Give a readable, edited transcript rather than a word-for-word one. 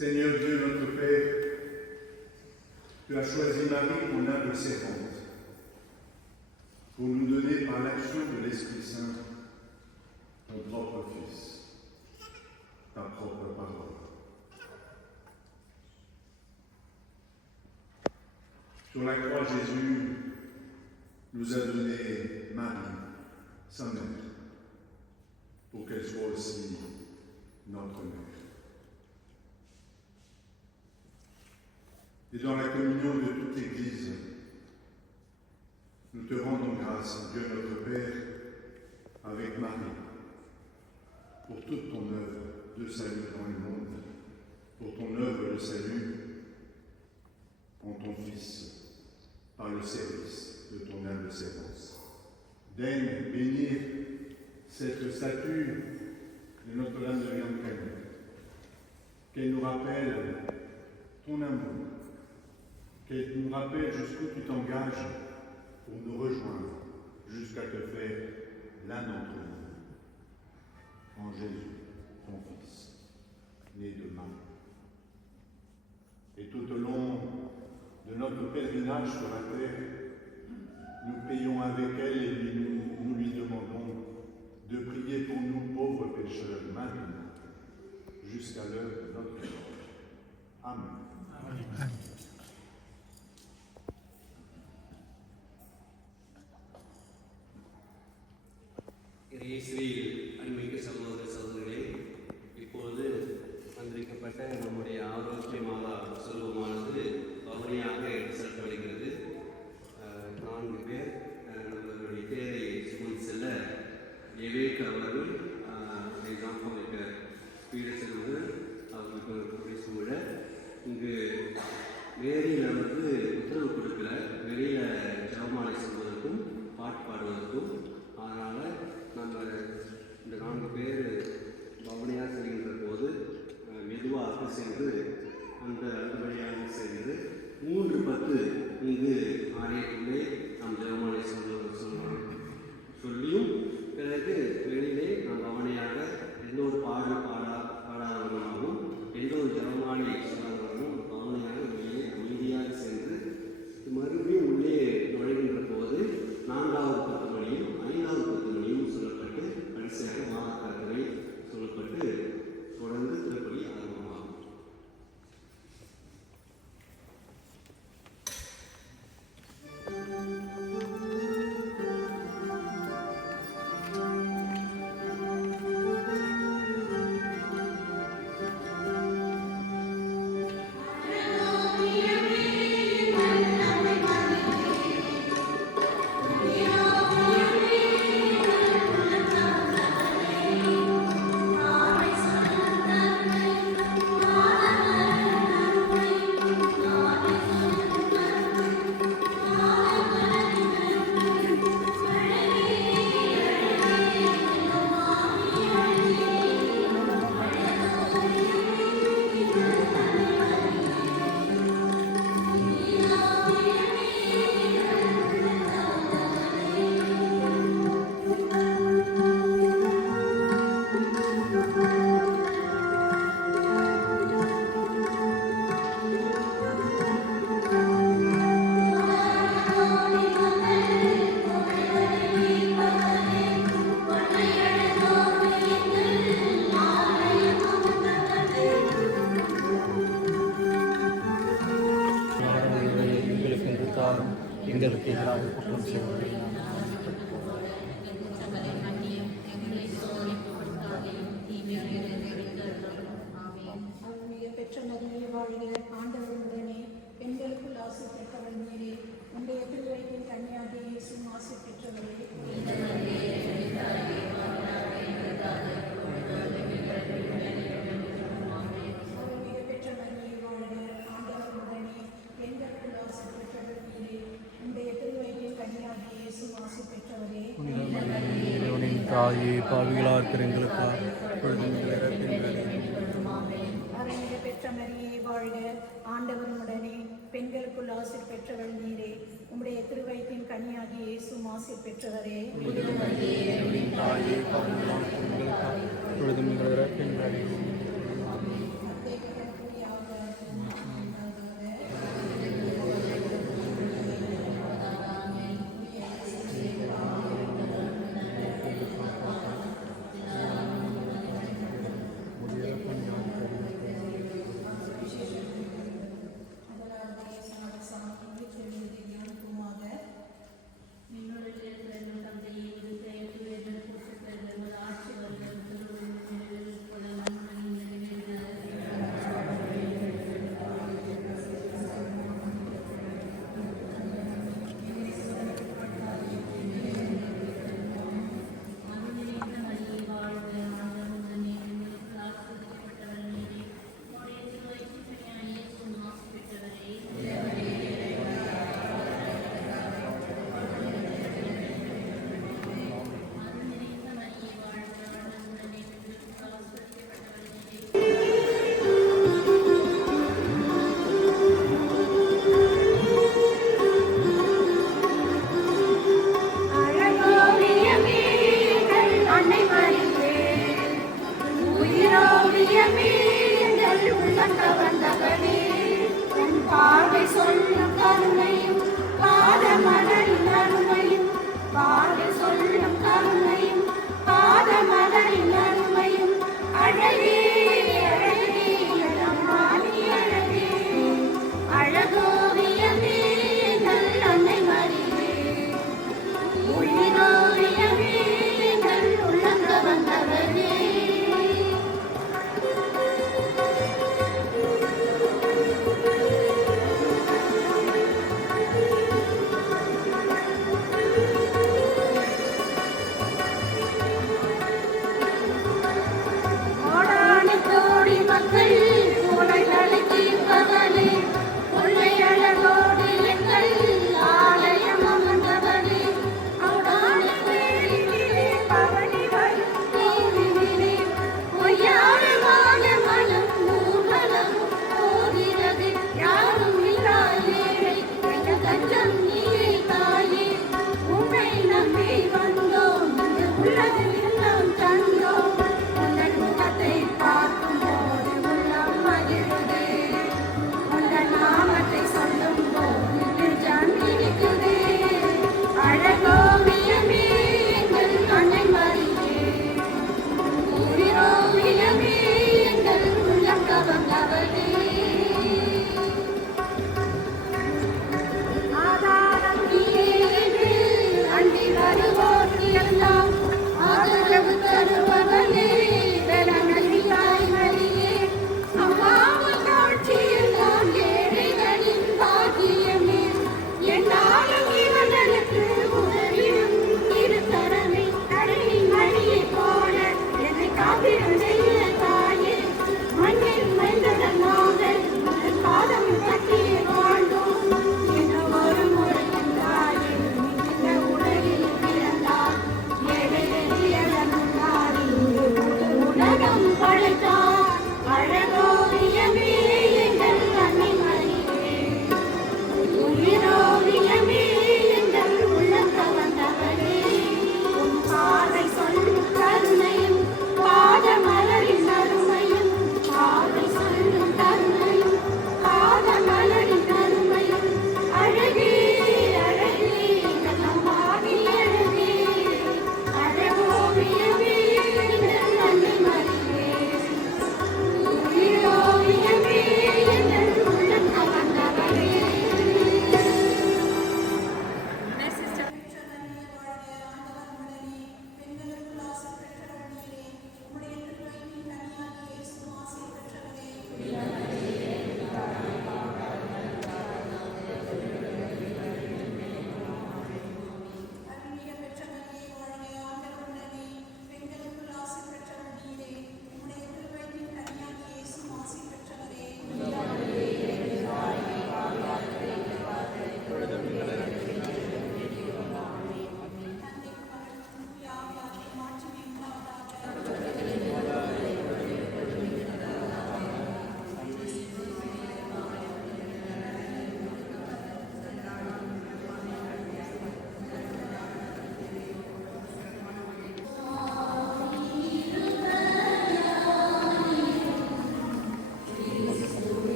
Seigneur Dieu, notre Père, tu as choisi Marie, ton humble servante, pour nous donner par l'action de l'Esprit Saint ton propre Fils, ta propre parole. Sur la croix, Jésus nous a donné Marie, sa mère, pour qu'elle soit aussi notre mère. Et dans la communion de toute l'Église, nous te rendons grâce, Dieu notre Père, avec Marie, pour toute ton œuvre de salut dans le monde, pour ton œuvre de salut en ton Fils, par le service de ton humble servance. Daigne bénir cette statue de Notre-Dame de Riancanou, qu'elle nous rappelle ton amour, qu'elle nous rappelle jusqu'où tu t'engages pour nous rejoindre, jusqu'à te faire l'un d'entre nous, en Jésus, ton Fils, né de Marie. Et tout au long de notre pèlerinage sur la terre, nous payons avec elle et nous lui demandons de prier pour nous pauvres pécheurs maintenant, jusqu'à l'heure de notre mort. Amen. Amen. இயேசுவில் அன்பிற்கு சகோதர சகோதரிகளே, இப்பொழுது வந்திருக்கப்பட்ட நம்முடைய ஆரோக்கிய மாதா செல்வமானது பவனியாக செலுத்தப்படுகிறது. 4 பேர் நம்மளுடைய தேரை சுமந்து செல்ல எவேக் அவர்கள் எக்ஸாம்பிள் பீட செல்வர்கள் அவர்களுக்கு சூழ இங்கு வேரியில் உத்தரவு கொடுக்கல, வெளியில் ஜெபமாலை சொல்வதற்கும் பாட்டு பாடுவதற்கும். அதனால் நம்ம இந்த 4 பேர் பவனியாக செல்கின்ற போது மெதுவாக சென்று அந்த வழியாக சென்று 3:10 இங்கு ஆலயத்திலே நாம் ஜெபமாலை சொல்லியும் பிறகு வெளியிலே நாம் பவனியாக எந்த ஒரு பாடாதவர்களாகவும் எந்த ஒரு ஜெபமாலை சொல்லாதவர்களும் பவனியாக வெளியே அமைதியாக சென்று மறுபடியும் உள்ளே நுழைகின்ற போது 4வது 10 மணியும் 5வது 10 மணியும் சொல்லப்பட்டு கடைசியாக மாதக்கரை சொல்லப்பட்டு தொடர்ந்து திருப்பலி ஆரம்பமாகும். எங்களுக்கு எதிராக குற்றம் செய்வது பெற்ற மரியே வாழ்க, ஆண்டவர் உடனே பெண்களுக்குள் ஆசி பெற்றவள் நீரே, உடைய திருவயிற்றின் கன்னியாகிய இயேசுவும் ஆசி பெற்றவரே. பெற்ற மரியே வாழ்க, ஆண்டவர் உடனே பெண்களுக்குள் ஆசி பெற்றவள் நீரே, உடைய திருவயிற்றின் கன்னியாகிய இயேசுவும் ஆசி பெற்றவரே. இறைவனின் தாயே, பாவிகளாக இருக்கிற எங்களுக்காக பெற்ற மரியே வாழ்க, ஆண்டவர் உடனே பெண்களுக்குள் ஆசி பெற்றவள் நீரே, உம்முடைய திருவயிற்றின் கன்னியாகிய இயேசுவும் ஆசி பெற்றவரே. தாயே, பாவிகளாக இருக்கிற எங்களுக்காக